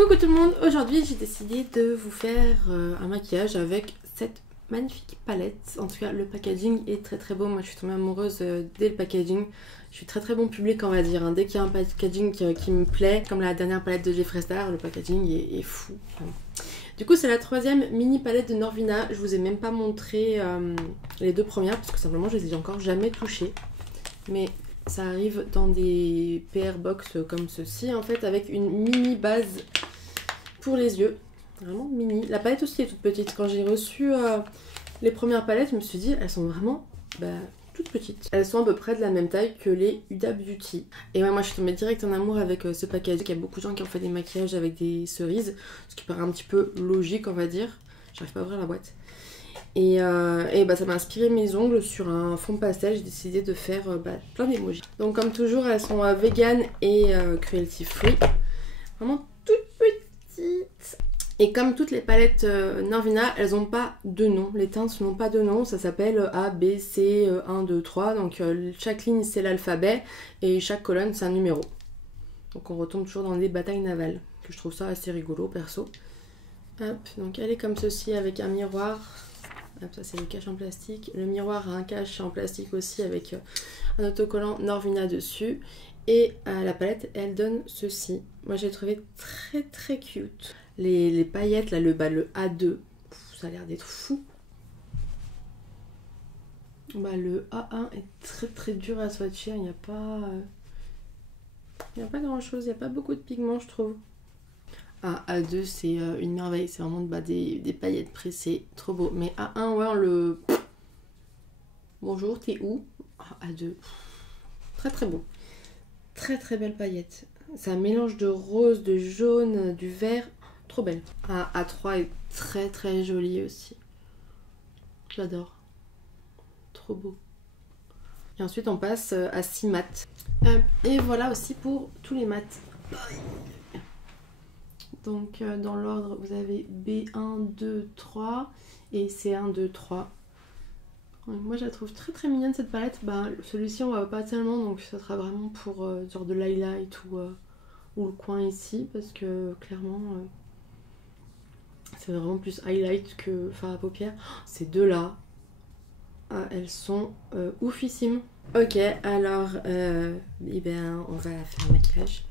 Coucou tout le monde, aujourd'hui j'ai décidé de vous faire un maquillage avec cette magnifique palette. En tout cas le packaging est très beau, moi je suis tombée amoureuse dès le packaging. Je suis très bon public on va dire, hein. Dès qu'il y a un packaging qui me plaît, comme la dernière palette de Jeffree Star, le packaging est fou. Du coup c'est la troisième mini palette de Norvina, je vous ai même pas montré les deux premières parce que simplement je les ai encore jamais touchées. Mais ça arrive dans des PR box comme ceci en fait, avec une mini base pour les yeux, vraiment mini. La palette aussi est toute petite. Quand j'ai reçu les premières palettes, je me suis dit elles sont vraiment toutes petites. Elles sont à peu près de la même taille que les Huda Beauty. Et ouais, moi je suis tombée direct en amour avec ce package. Il y a beaucoup de gens qui ont fait des maquillages avec des cerises, ce qui paraît un petit peu logique on va dire. J'arrive pas à ouvrir la boîte. Et ça m'a inspiré mes ongles sur un fond pastel. J'ai décidé de faire plein d'émojis. Donc comme toujours elles sont vegan et cruelty free. Vraiment toutes petites. Et comme toutes les palettes Norvina, elles n'ont pas de nom. Les teintes n'ont pas de nom. Ça s'appelle A, B, C, 1, 2, 3. Donc chaque ligne c'est l'alphabet et chaque colonne c'est un numéro. Donc on retombe toujours dans des batailles navales. Que je trouve ça assez rigolo perso. Hop, donc elle est comme ceci avec un miroir. Hop, ça c'est le cache en plastique. Le miroir a un cache en plastique aussi avec un autocollant Norvina dessus. Et la palette elle donne ceci. Moi j'ai trouvé très cute. Les paillettes là, le A2, ça a l'air d'être fou. Le A1 est très dur à swatcher. Il n'y a pas grand chose, il n'y a pas beaucoup de pigments je trouve. A2 c'est une merveille, c'est vraiment des paillettes pressées, trop beau. Mais A1 ouais on le... Bonjour, t'es où? A2, très beau. Très belle paillette. C'est un mélange de rose, de jaune, du vert, trop belle. A3 est très jolie aussi. J'adore. Trop beau. Et ensuite on passe à 6 mat. Et voilà aussi pour tous les mats. Donc dans l'ordre vous avez B1, 2, 3 et C1, 2, 3. Moi je la trouve très mignonne cette palette. Celui-ci on va pas tellement, donc ça sera vraiment pour genre de l'highlight ou le coin ici, parce que clairement c'est vraiment plus highlight que fard à paupières. Ces deux là, elles sont oufissimes. Ok, alors on va faire un maquillage.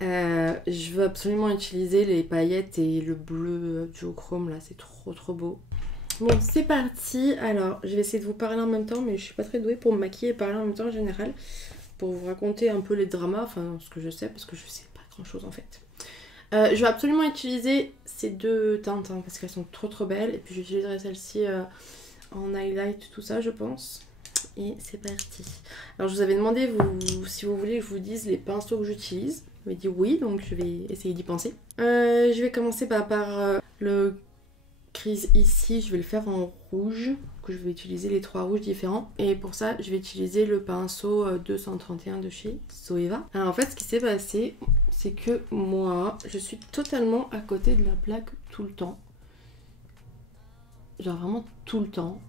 Je veux absolument utiliser les paillettes et le bleu duochrome là, c'est trop beau. Bon, c'est parti. Alors, je vais essayer de vous parler en même temps, mais je suis pas très douée pour me maquiller et parler en même temps en général. Pour vous raconter un peu les dramas, enfin ce que je sais, parce que je sais pas grand chose en fait. Je vais absolument utiliser ces deux teintes, hein, parce qu'elles sont trop belles. Et puis j'utiliserai celle-ci en highlight, tout ça, je pense. Et c'est parti. Alors, je vous avais demandé, si vous voulez que je vous dise les pinceaux que j'utilise. Vous m'avez dit oui, donc je vais essayer d'y penser. Je vais commencer par le... Crise ici, je vais le faire en rouge, que je vais utiliser les 3 rouges différents. Et pour ça, je vais utiliser le pinceau 231 de chez Zoeva. Alors en fait, ce qui s'est passé, c'est que moi, je suis totalement à côté de la plaque tout le temps. Genre vraiment tout le temps.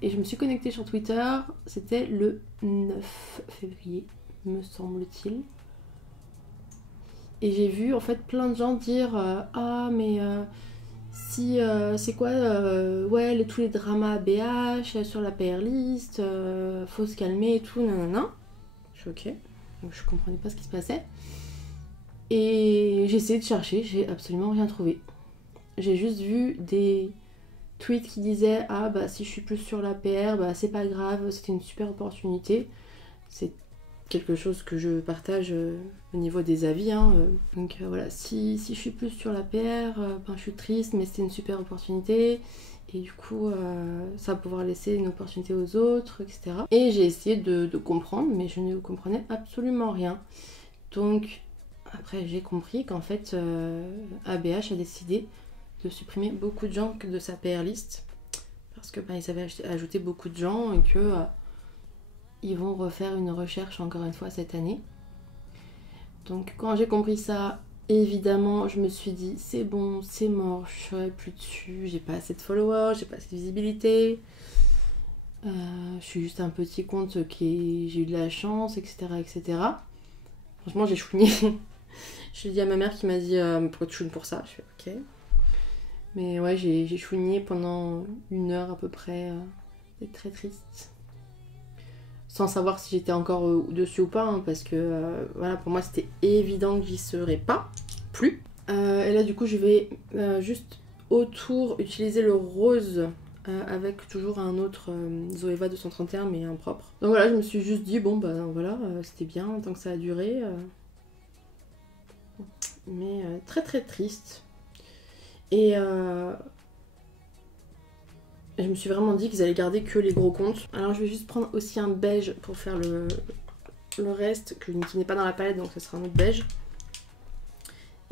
Et je me suis connectée sur Twitter, c'était le 9 février, me semble-t-il. Et j'ai vu en fait plein de gens dire ah mais... si c'est quoi ouais tous les dramas BH sur la PR list, faut se calmer et tout, nanana. Je suis ok, donc je comprenais pas ce qui se passait et j'ai essayé de chercher, j'ai absolument rien trouvé. J'ai juste vu des tweets qui disaient ah si je suis plus sur la PR, c'est pas grave, c'était une super opportunité. C'est quelque chose que je partage au niveau des avis, hein. Donc voilà, si je suis plus sur la PR, je suis triste, mais c'était une super opportunité et du coup ça va pouvoir laisser une opportunité aux autres, etc. Et j'ai essayé de comprendre, mais je ne comprenais absolument rien. Donc après j'ai compris qu'en fait ABH a décidé de supprimer beaucoup de gens de sa PR list parce que ils avaient ajouté beaucoup de gens et que ils vont refaire une recherche encore une fois cette année. Donc quand j'ai compris ça, évidemment je me suis dit c'est bon, c'est mort, je serai plus dessus, j'ai pas assez de followers, j'ai pas assez de visibilité. Je suis juste un petit compte j'ai eu de la chance, etc. Franchement j'ai chouigné. Je l'ai dit à ma mère qui m'a dit pourquoi tu chouines pour ça? Je fais ok. Mais ouais, j'ai chouigné pendant 1 heure à peu près. C'était très triste. Sans savoir si j'étais encore dessus ou pas, hein, parce que voilà, pour moi c'était évident que j'y serais pas plus. Et là du coup je vais juste autour utiliser le rose avec toujours un autre Zoeva 231 mais un propre. Donc voilà, je me suis juste dit bon bah voilà, c'était bien tant que ça a duré. Mais très très triste. Et je me suis vraiment dit qu'ils allaient garder que les gros comptes. Alors je vais juste prendre aussi un beige pour faire le reste qui n'est pas dans la palette, donc ce sera un autre beige.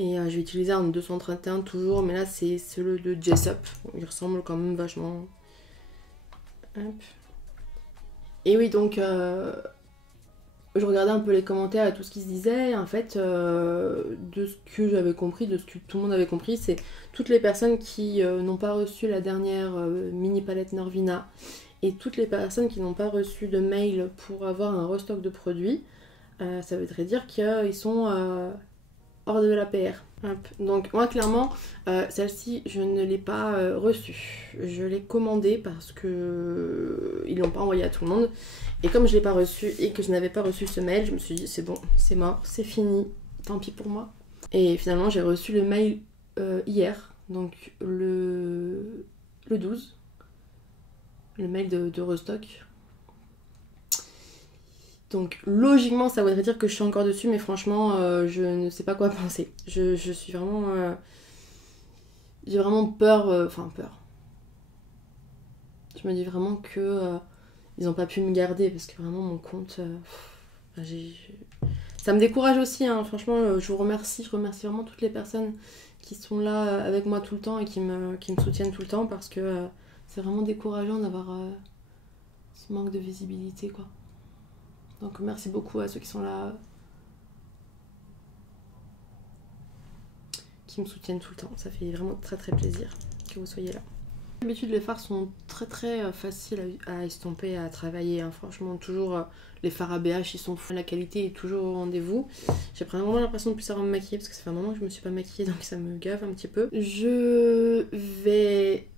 Et je vais utiliser un 231 toujours, mais là c'est celui de Jessup. Il ressemble quand même vachement. Hop. Et oui, donc je regardais un peu les commentaires et tout ce qui se disait. En fait, de ce que j'avais compris, de ce que tout le monde avait compris, c'est toutes les personnes qui n'ont pas reçu la dernière mini palette Norvina et toutes les personnes qui n'ont pas reçu de mail pour avoir un restock de produits, ça voudrait dire qu'ils sont hors de la PR. Hop. Donc moi clairement celle-ci je ne l'ai pas reçue. Je l'ai commandée parce que ils l'ont pas envoyé à tout le monde. Et comme je l'ai pas reçue et que je n'avais pas reçu ce mail, je me suis dit c'est bon, c'est mort, c'est fini, tant pis pour moi. Et finalement j'ai reçu le mail hier, donc le 12, le mail de restock. Donc logiquement ça voudrait dire que je suis encore dessus, mais franchement je ne sais pas quoi penser. Je suis vraiment... j'ai vraiment peur, enfin peur. Je me dis vraiment que ils n'ont pas pu me garder parce que vraiment mon compte... ça me décourage aussi, hein. Franchement je remercie vraiment toutes les personnes qui sont là avec moi tout le temps et qui me soutiennent tout le temps parce que c'est vraiment décourageant d'avoir ce manque de visibilité quoi. Donc merci beaucoup à ceux qui sont là, qui me soutiennent tout le temps. Ça fait vraiment très très plaisir que vous soyez là. D'habitude les fards sont très très faciles à estomper, à travailler. Hein. Franchement toujours les fards ABH ils sont fous. La qualité est toujours au rendez-vous. J'ai vraiment l'impression de plus savoir me maquiller parce que ça fait un moment que je me suis pas maquillée donc ça me gave un petit peu. Je vais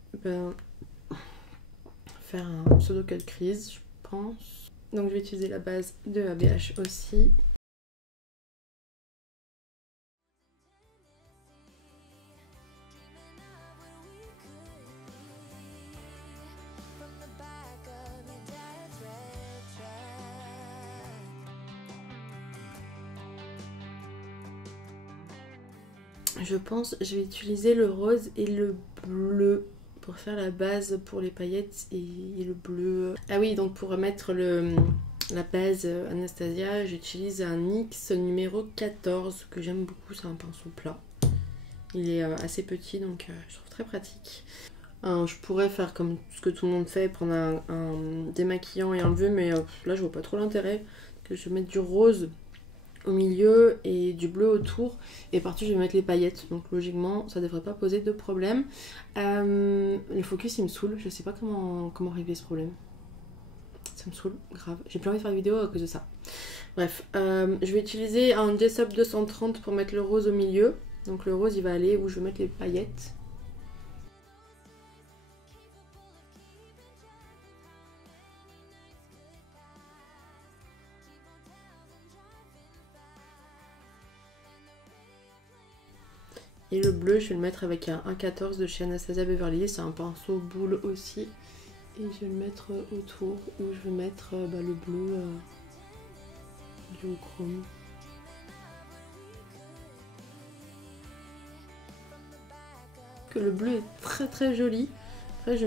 faire un pseudo cut crease je pense. Donc je vais utiliser la base de ABH aussi. Je pense je vais utiliser le rose et le bleu pour faire la base pour les paillettes et le bleu. Ah oui, donc pour mettre la base Anastasia, j'utilise un NYX numéro 14 que j'aime beaucoup, c'est un pinceau plat. Il est assez petit donc je trouve très pratique. Je pourrais faire comme ce que tout le monde fait, prendre un démaquillant et enlever, mais là je vois pas trop l'intérêt. Que je vais mettre du rose au milieu et du bleu autour et partout je vais mettre les paillettes, donc logiquement ça devrait pas poser de problème. Le focus il me saoule, je sais pas comment régler ce problème, ça me saoule grave, j'ai plus envie de faire une vidéo à cause de ça. Bref, je vais utiliser un Jessup 230 pour mettre le rose au milieu, donc le rose il va aller où je vais mettre les paillettes. Et le bleu, je vais le mettre avec un 1,14 de chez Anastasia Beverly Hills. C'est un pinceau boule aussi. Et je vais le mettre autour où je vais mettre le bleu du chrome. Que le bleu est très très joli. Après,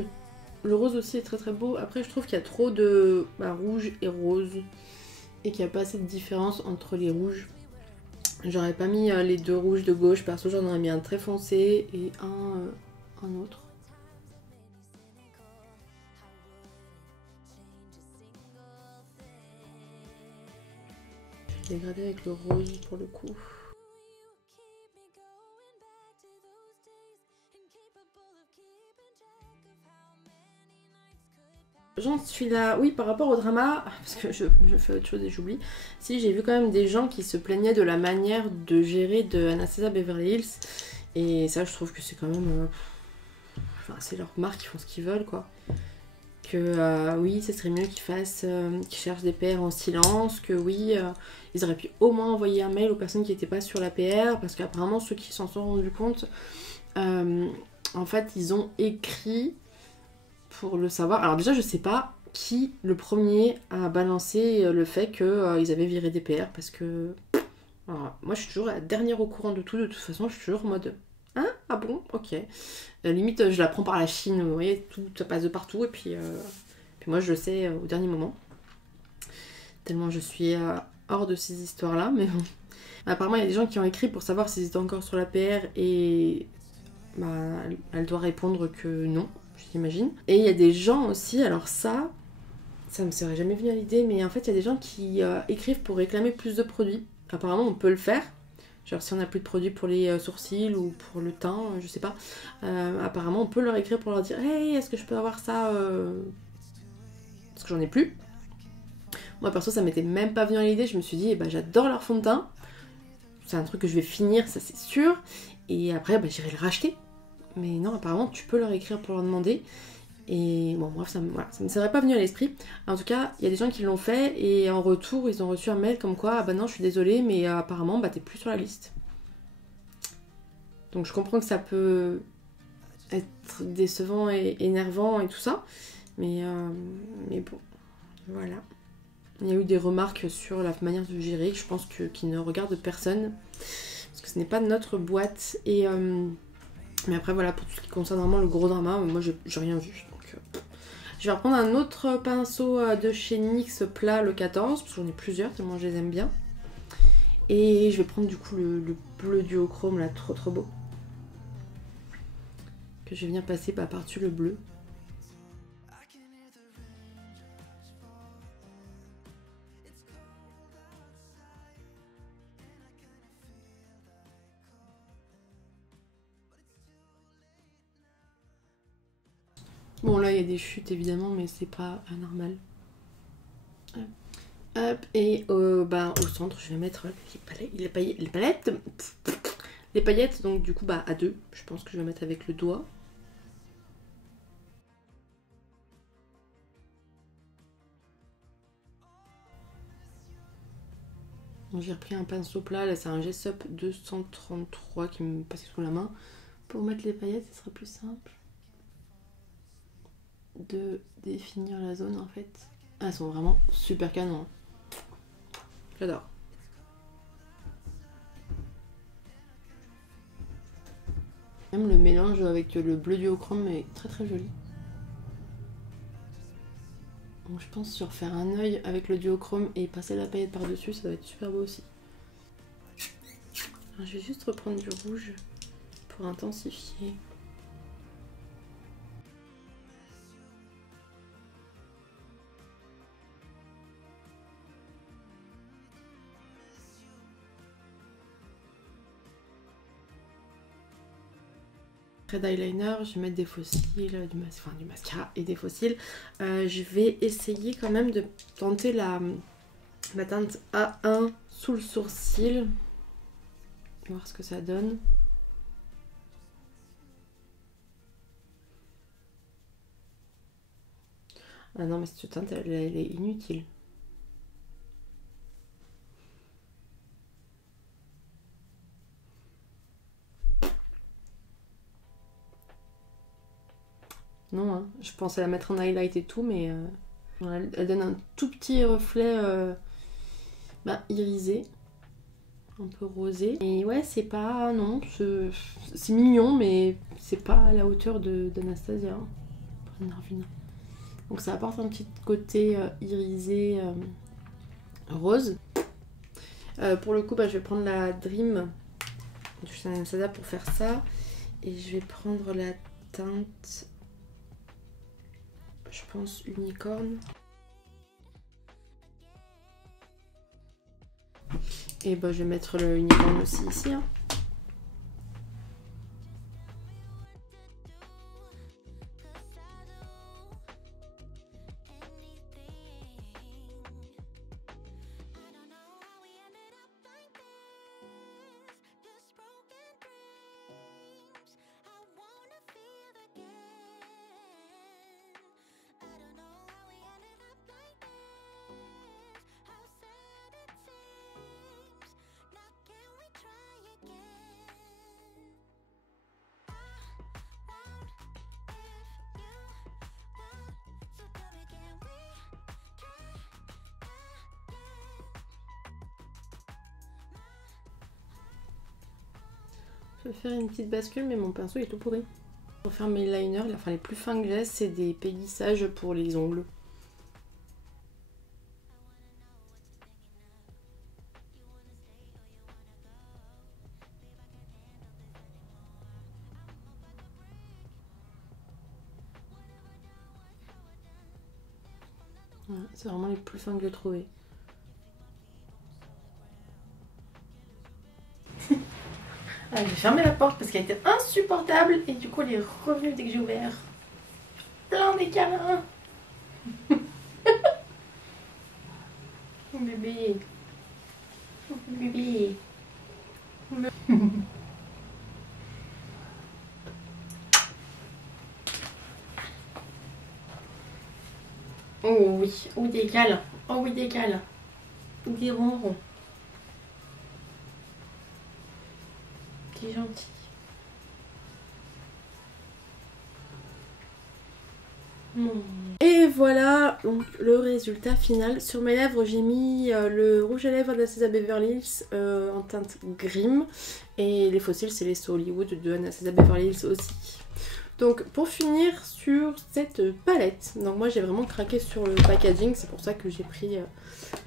le rose aussi est très très beau. Après, je trouve qu'il y a trop de rouge et rose. Et qu'il n'y a pas assez de différence entre les rouges. J'aurais pas mis les deux rouges de gauche, perso j'en aurais mis un très foncé et un autre. Je vais dégrader avec le rose pour le coup. J'en suis là, oui, par rapport au drama, parce que je fais autre chose et j'oublie. Si, j'ai vu quand même des gens qui se plaignaient de la manière de gérer de Anastasia Beverly Hills. Et ça, je trouve que c'est quand même. Enfin, c'est leur marque, ils font ce qu'ils veulent, quoi. Que oui, ce serait mieux qu'ils cherchent des PR en silence. Que oui, ils auraient pu au moins envoyer un mail aux personnes qui n'étaient pas sur la PR. Parce qu'apparemment, ceux qui s'en sont rendus compte, en fait, ils ont écrit. Pour le savoir. Alors déjà, je sais pas qui le premier a balancé le fait qu'ils avaient viré des PR parce que alors, moi je suis toujours la dernière au courant de tout. De toute façon, je suis toujours en mode hein, ah bon, ok. Limite, je la prends par la Chine, vous voyez, tout ça passe de partout et puis moi je le sais au dernier moment. Tellement je suis hors de ces histoires-là, mais bon. Apparemment, il y a des gens qui ont écrit pour savoir s'ils étaient encore sur la PR et bah, elle doit répondre que non. J'imagine. Et il y a des gens aussi, alors ça me serait jamais venu à l'idée, mais en fait il y a des gens qui écrivent pour réclamer plus de produits. Apparemment on peut le faire. Genre si on n'a plus de produits pour les sourcils ou pour le teint, je sais pas. Apparemment on peut leur écrire pour leur dire hey, est-ce que je peux avoir ça parce que j'en ai plus. Moi perso ça m'était même pas venu à l'idée, je me suis dit bah, j'adore leur fond de teint. C'est un truc que je vais finir, ça c'est sûr. Et après bah, j'irai le racheter. Mais non, apparemment, tu peux leur écrire pour leur demander. Et bon, bref, ça me serait pas venu à l'esprit. En tout cas, il y a des gens qui l'ont fait et en retour, ils ont reçu un mail comme quoi, ah bah non, je suis désolée, mais apparemment, bah t'es plus sur la liste. Donc je comprends que ça peut être décevant et énervant et tout ça. Mais bon, voilà. Il y a eu des remarques sur la manière de gérer, je pense qui ne regardent personne. Parce que ce n'est pas notre boîte. Et... mais après voilà, pour tout ce qui concerne vraiment le gros drama, moi j'ai rien vu. Donc, je vais reprendre un autre pinceau de chez NYX plat le 14, parce que j'en ai plusieurs tellement je les aime bien. Et je vais prendre du coup le bleu duochrome là, trop beau. Que je viens passer par-dessus le bleu. Bon là il y a des chutes évidemment, mais c'est pas anormal. Hop, et bah, au centre je vais mettre les paillettes, donc du coup bah à deux, je pense que je vais mettre avec le doigt. J'ai repris un pinceau plat, là c'est un Gessup 233 qui me passait sous la main. Pour mettre les paillettes, ce serait plus simple de définir la zone en fait. Ah, elles sont vraiment super canon. J'adore. Même le mélange avec le bleu duochrome est très joli. Donc je pense sur faire un œil avec le duochrome et passer la paillette par dessus, ça va être super beau aussi. Alors, je vais juste reprendre du rouge pour intensifier. D'eyeliner, je vais mettre des fossiles, du mascara et des fossiles. Je vais essayer quand même de tenter la teinte A1 sous le sourcil. Voir ce que ça donne. Ah non mais cette teinte elle est inutile. Non, hein. Je pensais la mettre en highlight et tout, mais elle donne un tout petit reflet irisé, un peu rosé. Et ouais, c'est pas... Non, c'est mignon, mais c'est pas à la hauteur d'Anastasia. Donc ça apporte un petit côté irisé rose. Pour le coup, je vais prendre la Dream de chez Anastasia pour faire ça. Et je vais prendre la teinte... je pense unicorne. Et je vais mettre le unicorne aussi ici. Hein. Je vais faire une petite bascule, mais mon pinceau est tout pourri. Pour faire mes liners, enfin les plus fins que j'ai, c'est des pélissages pour les ongles. Voilà, c'est vraiment les plus fins que j'ai trouvé. J'ai fermé la porte parce qu'elle était insupportable et du coup elle est revenue dès que j'ai ouvert. Plein des câlins. Mon bébé. Mon bébé. Oh oui, ou des câlins. Oh oui, des câlins. Des ronrons. T'es gentil. Et voilà donc le résultat final. Sur mes lèvres, j'ai mis le rouge à lèvres d'Anastasia Beverly Hills en teinte Grim. Et les fossiles, c'est les So Hollywood de Anastasia Beverly Hills aussi. Donc pour finir sur cette palette, donc moi j'ai vraiment craqué sur le packaging, c'est pour ça que j'ai pris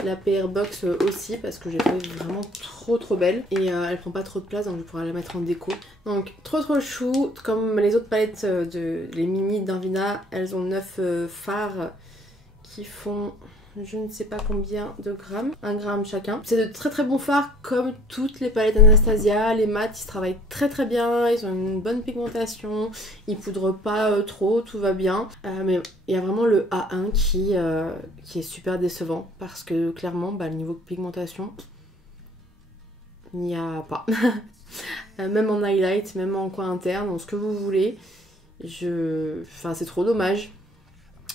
la PR Box aussi, parce que j'ai trouvé vraiment trop belle et elle prend pas trop de place, donc je pourrais la mettre en déco. Donc trop chou, comme les autres palettes de les mini d'Invina, elles ont 9 fards qui font je ne sais pas combien de grammes, 1 gramme chacun. C'est de très bons fards comme toutes les palettes Anastasia. Les mats ils se travaillent très bien, ils ont une bonne pigmentation, ils poudrent pas trop, tout va bien. Mais il y a vraiment le A1 qui est super décevant parce que clairement le niveau pigmentation il n'y a pas. Même en highlight, même en coin interne, en ce que vous voulez. Enfin c'est trop dommage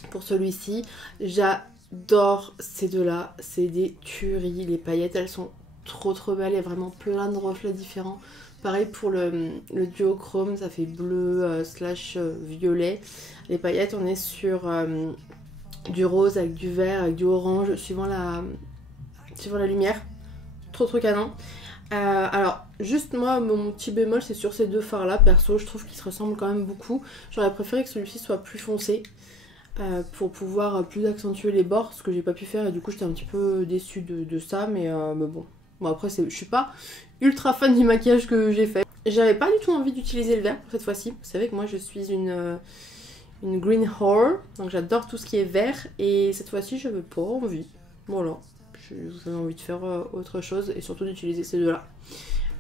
pour celui-ci. J'adore ces deux-là, c'est des tueries. Les paillettes, elles sont trop belles, il y a vraiment plein de reflets différents. Pareil pour le duochrome, ça fait bleu slash violet. Les paillettes, on est sur du rose avec du vert, avec du orange, suivant la lumière. Trop canon. Alors, juste moi, mon petit bémol, c'est sur ces deux fards-là. Perso, je trouve qu'ils se ressemblent quand même beaucoup. J'aurais préféré que celui-ci soit plus foncé. Pour pouvoir plus accentuer les bords, ce que j'ai pas pu faire et du coup j'étais un petit peu déçue de ça, mais bon après je suis pas ultra fan du maquillage que j'ai fait. J'avais pas du tout envie d'utiliser le vert pour cette fois-ci. Vous savez que moi je suis une green whore, donc j'adore tout ce qui est vert et cette fois-ci j'avais pas envie. Voilà, j'avais envie de faire autre chose et surtout d'utiliser ces deux là.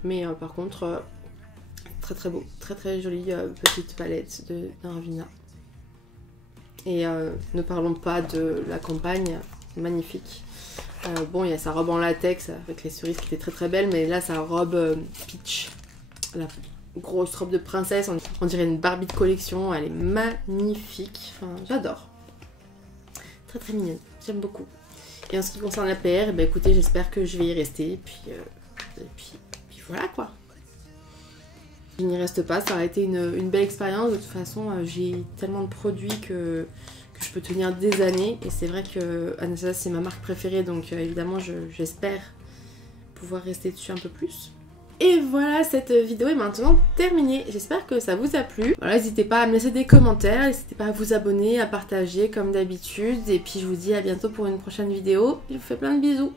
Mais par contre très beau, très jolie petite palette d'Invina. Et ne parlons pas de la campagne, magnifique. Bon, il y a sa robe en latex avec les cerises qui était très belle, mais là sa robe peach, la grosse robe de princesse, on dirait une Barbie de collection, elle est magnifique, enfin j'adore. Très mignonne, j'aime beaucoup. Et en ce qui concerne la PR, écoutez, j'espère que je vais y rester, et puis voilà quoi. Je n'y reste pas, ça aurait été une belle expérience. De toute façon, j'ai tellement de produits que je peux tenir des années. Et c'est vrai que Anastasia, c'est ma marque préférée. Donc évidemment, j'espère pouvoir rester dessus un peu plus. Et voilà, cette vidéo est maintenant terminée. J'espère que ça vous a plu. Voilà, n'hésitez pas à me laisser des commentaires. N'hésitez pas à vous abonner, à partager comme d'habitude. Et puis je vous dis à bientôt pour une prochaine vidéo. Je vous fais plein de bisous.